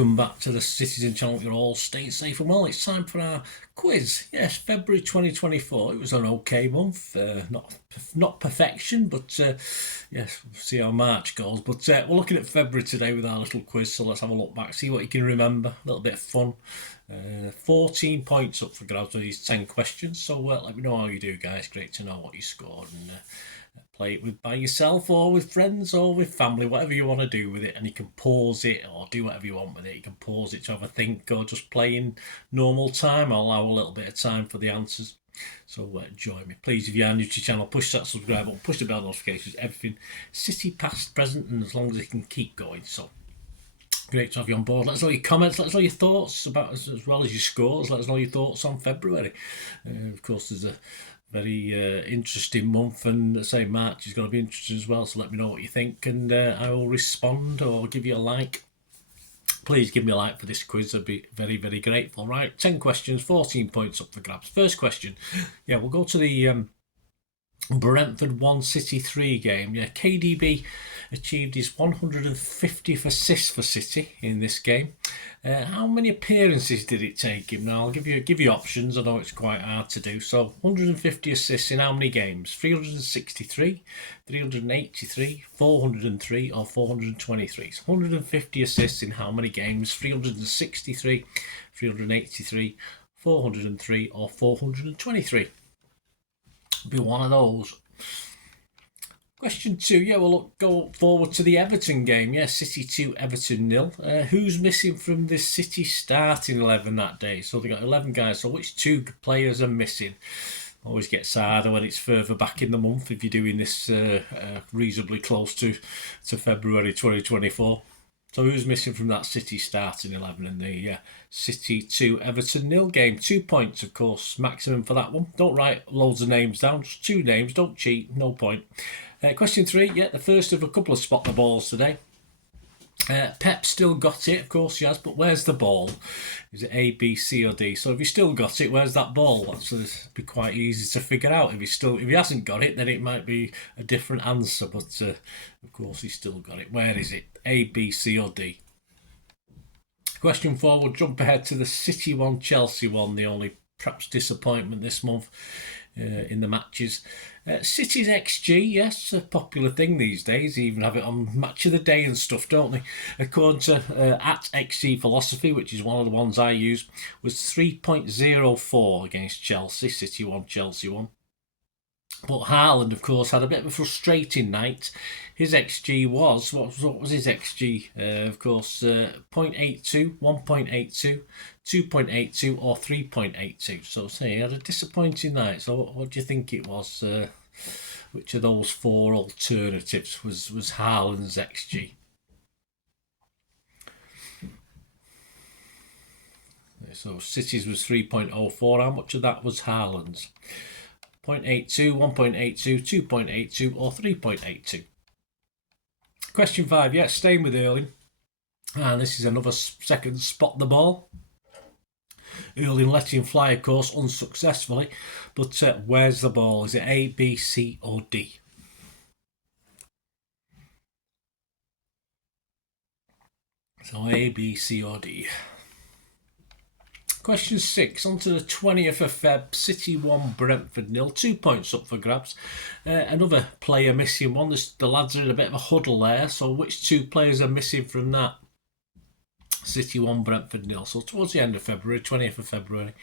welcome back to the Citizen channel. You're all staying safe and well. It's time for our quiz. Yes, February 2024. It was an okay month. Not perfection, but yes, we'll see how March goes. But we're looking at February today with our little quiz. So let's have a look back, see what you can remember. A little bit of fun. 14 points up for grabs with these 10 questions. So let me know how you do, guys. Great to know what you scored, and play it by yourself or with friends or with family, whatever you want to do with it. And you can pause it or do whatever you want with it. You can pause it to have a think or just play in normal time. I'll allow a little bit of time for the answers. So join me. Please, if you are new to the channel, push that subscribe button, push the bell notifications, everything. City, past, present, and as long as it can keep going. So great to have you on board. Let us know your comments, let us know your thoughts about us as well as your scores. Let us know your thoughts on February. Of course, there's a very interesting month, and I say March is going to be interesting as well, so let me know what you think, and I will respond or give you a like. Please give me a like for this quiz. I'd be very, very grateful. Right, 10 questions, 14 points up for grabs. First question, yeah, we'll go to the Brentford 1 City 3 game. Yeah, KDB achieved his 150th assist for City in this game. How many appearances did it take him? Now I'll give you options. I know it's quite hard to do. So 150 assists in how many games? 363, 383, 403, or 423. So 150 assists in how many games? 363, 383, 403, or 423. Be one of those. Question 2, yeah, we'll go forward to the Everton game. Yeah, City 2, Everton 0. Who's missing from the City starting 11 that day? So they got 11 guys, so which 2 players are missing? Always gets harder when it's further back in the month if you're doing this reasonably close to February 2024. So who's missing from that City starting 11 in the City 2, Everton 0 game? 2 points, of course, maximum for that one. Don't write loads of names down, just 2 names. Don't cheat, no point. Question 3, yeah, the first of a couple of spot the balls today. Pep still got it, of course he has, but where's the ball? Is it A, B, C or D? So if you still got it, where's that ball? That's be quite easy to figure out. If he hasn't got it, then it might be a different answer, but of course he's still got it. Where is it? A, B, C or D? Question 4, we'll jump ahead to the City 1, Chelsea 1, the only perhaps disappointment this month in the matches. City's XG, yes, a popular thing these days. They even have it on Match of the Day and stuff, don't they? According to at XG Philosophy, which is one of the ones I use, was 3.04 against Chelsea. City 1, Chelsea 1. But Haaland, of course, had a bit of a frustrating night. His XG was, what was his XG? Of course, 0.82, 1.82, 2.82 or 3.82. So say he had a disappointing night. So what do you think it was? Which of those 4 alternatives was Haaland's XG? So City's was 3.04. How much of that was Haaland's? 0.82, 1.82, 2.82 or 3.82. Question 5, yeah, staying with Erling. And this is another second spot the ball. Erling let him fly, of course, unsuccessfully. But where's the ball? Is it A, B, C or D? So A, B, C or D. Question 6, on to the 20th of Feb, City 1, Brentford 0, 2 points up for grabs. Another player missing one. The lads are in a bit of a huddle there, so which 2 players are missing from that? City 1, Brentford 0. So towards the end of February, 20th of February,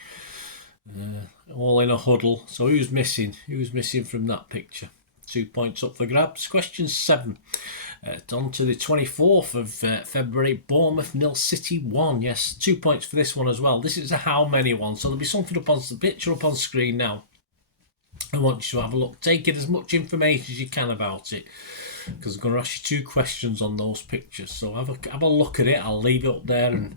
all in a huddle. So who's missing? Who's missing from that picture? 2 points up for grabs. Question 7. On to the 24th of February, Bournemouth 0, City 1. Yes, 2 points for this one as well. This is a how many one, so there'll be something up on the picture up on screen now. I want you to have a look. Take in as much information as you can about it, because I'm going to ask you 2 questions on those pictures. So have a look at it. I'll leave it up there, and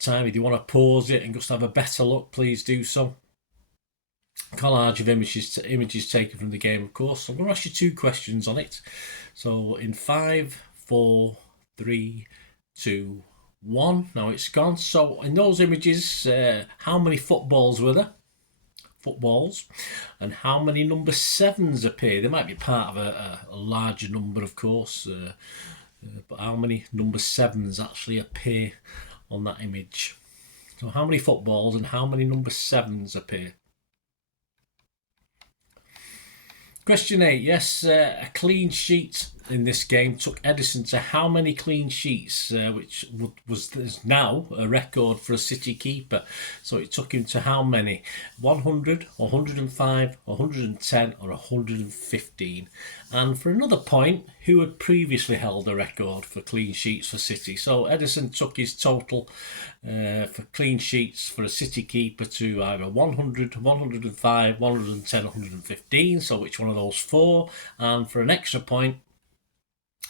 time if you want to pause it and just have a better look, please do so. Collage of images taken from the game, of course. So I'm going to ask you 2 questions on it. So in 5, 4, 3, 2, 1. Now it's gone. So in those images, how many footballs were there? Footballs. And how many number 7s appear? They might be part of a larger number, of course. But how many number 7s actually appear on that image. So how many footballs and how many number 7s appear? Question 8. Yes, a clean sheet in this game took Edison to how many clean sheets, which is now a record for a City keeper. So it took him to how many? 100, 105, 110 or 115. And for another point, who had previously held a record for clean sheets for City? So Edison took his total for clean sheets for a City keeper to either 100, 105, 110, 115. So which one of those four? And for an extra point,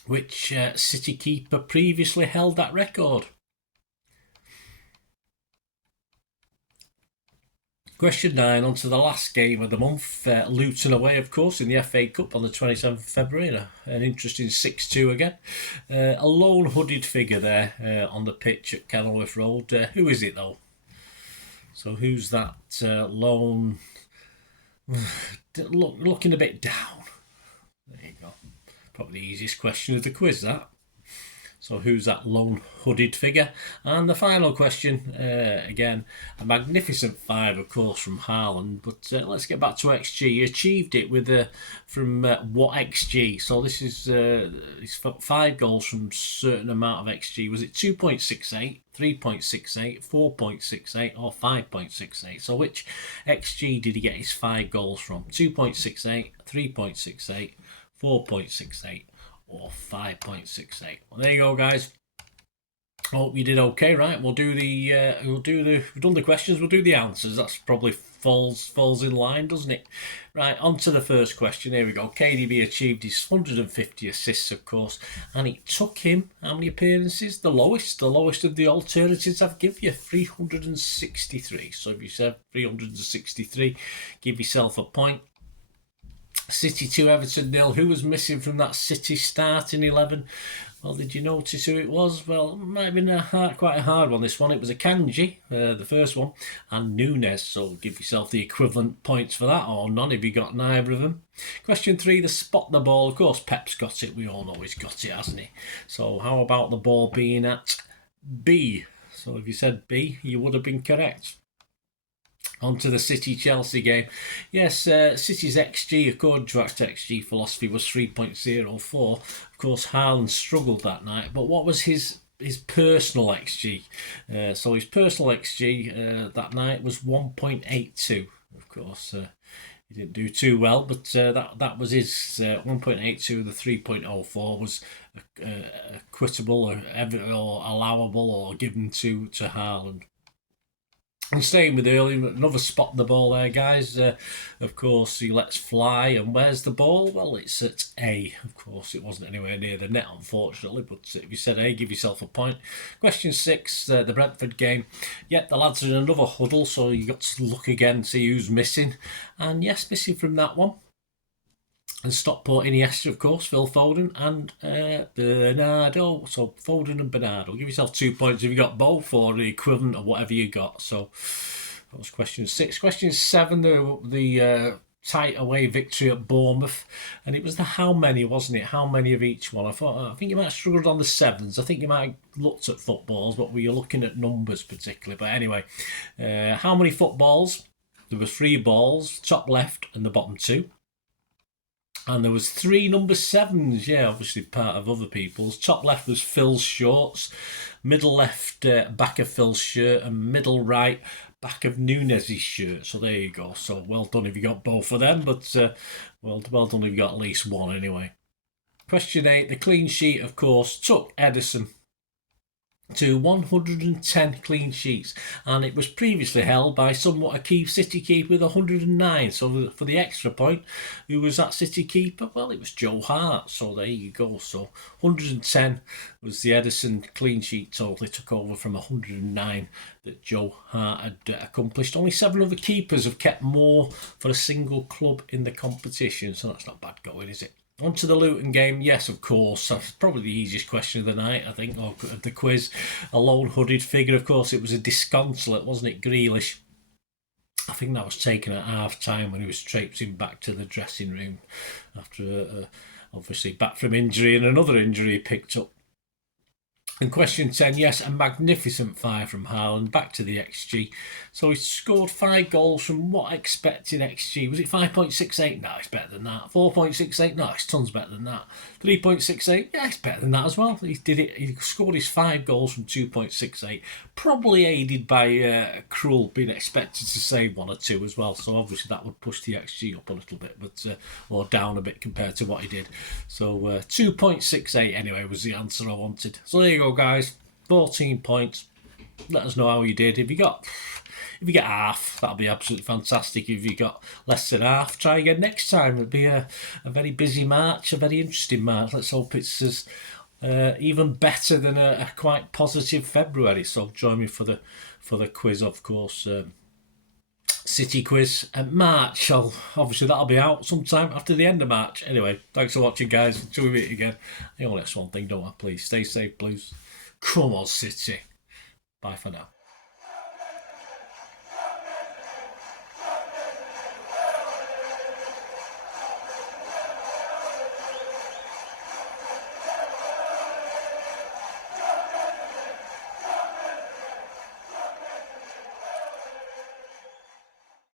which City keeper previously held that record? Question 9, on to the last game of the month. Luton away, of course, in the FA Cup on the 27th of February. An interesting 6-2 again. A lone hooded figure there on the pitch at Kenilworth Road. Who is it, though? So who's that lone... looking a bit down. There you go. Probably the easiest question of the quiz, that. So who's that lone hooded figure? And the final question, again, a magnificent 5, of course, from Haaland. But let's get back to XG. He achieved it with from what XG? So this is he's 5 goals from a certain amount of XG. Was it 2.68, 3.68, 4.68 or 5.68? So which XG did he get his 5 goals from? 2.68, 3.68, 4.68 or 5.68. Well, there you go, guys. Hope you did okay. Right, we've done the questions, we'll do the answers. That's probably falls in line, doesn't it? Right, on to the first question. Here we go. KDB achieved his 150 assists, of course, and it took him how many appearances? The lowest of the alternatives I've given you, 363. So if you said 363, give yourself a point. City 2, Everton 0. Who was missing from that City starting 11? Well, did you notice who it was? Well, it might have been quite a hard one, this one. It was Akanji, the first one, and Nunes. So give yourself the equivalent points for that, or none if you got neither of them. Question 3, the spot the ball. Of course, Pep's got it. We all know he's got it, hasn't he? So how about the ball being at B? So if you said B, you would have been correct. On to the City-Chelsea game. Yes, City's XG, according to XG philosophy, was 3.04. Of course, Haaland struggled that night, but what was his personal XG? So his personal XG that night was 1.82. Of course, he didn't do too well, but that was his 1.82. The 3.04 was quittable or allowable or given to Haaland. And staying with early, another spot the ball there, guys. Of course, he lets fly. And where's the ball? Well, it's at A. Of course, it wasn't anywhere near the net, unfortunately. But if you said A, give yourself a point. Question 6, the Brentford game. Yep, the lads are in another huddle, so you got to look again and see who's missing. And yes, missing from that one. And Stockport, Iniesta, of course, Phil Foden and Bernardo. So Foden and Bernardo. Give yourself 2 points if you got both or the equivalent of whatever you got. So that was question 6. Question 7, the tight away victory at Bournemouth. And it was the how many, wasn't it? How many of each one? I think you might have struggled on the 7s. I think you might have looked at footballs, but were you looking at numbers particularly? But anyway, how many footballs? There were 3 balls, top left and the bottom 2. And there was 3 number 7s, yeah, obviously part of other people's. Top left was Phil's shorts, middle left back of Phil's shirt, and middle right back of Nunes' shirt. So there you go. So well done if you got both of them, but well done if you got at least one anyway. Question 8, the clean sheet, of course, took Edison to 110 clean sheets, and it was previously held by somewhat a key City keeper with 109. So for the extra point, who was that City keeper? Well, it was Joe Hart. So there you go. So 110 was the Edison clean sheet total. He took over from 109 that Joe Hart had accomplished. Only 7 other keepers have kept more for a single club in the competition, so that's not bad going, is it? On to the Luton game. Yes, of course. That's probably the easiest question of the night, I think, or of the quiz. A lone hooded figure, of course. It was a disconsolate, wasn't it, Grealish? I think that was taken at half-time when he was traipsing back to the dressing room after, obviously, back from injury and another injury he picked up. And question 10, yes, a magnificent fire from Haaland, back to the XG. So he scored 5 goals from what expected XG. Was it 5.68? No, it's better than that. 4.68? No, it's tons better than that. 3.68? Yeah, it's better than that as well. He did it. He scored his 5 goals from 2.68. Probably aided by Krul being expected to save 1 or 2 as well. So obviously that would push the XG up a little bit, but or down a bit compared to what he did. So 2.68 anyway was the answer I wanted. So there you go, guys. 14 points. Let us know how you did. If you get half, that'll be absolutely fantastic. If you got less than half, try again next time. It'll be a very busy March, a very interesting March. Let's hope it's as even better than a quite positive February. So join me for the quiz, of course. City quiz at March. Obviously that'll be out sometime after the end of March. Anyway, thanks for watching, guys. Until we meet again. I only ask one thing, don't I? Please stay safe, please. Come on, City. Bye for now.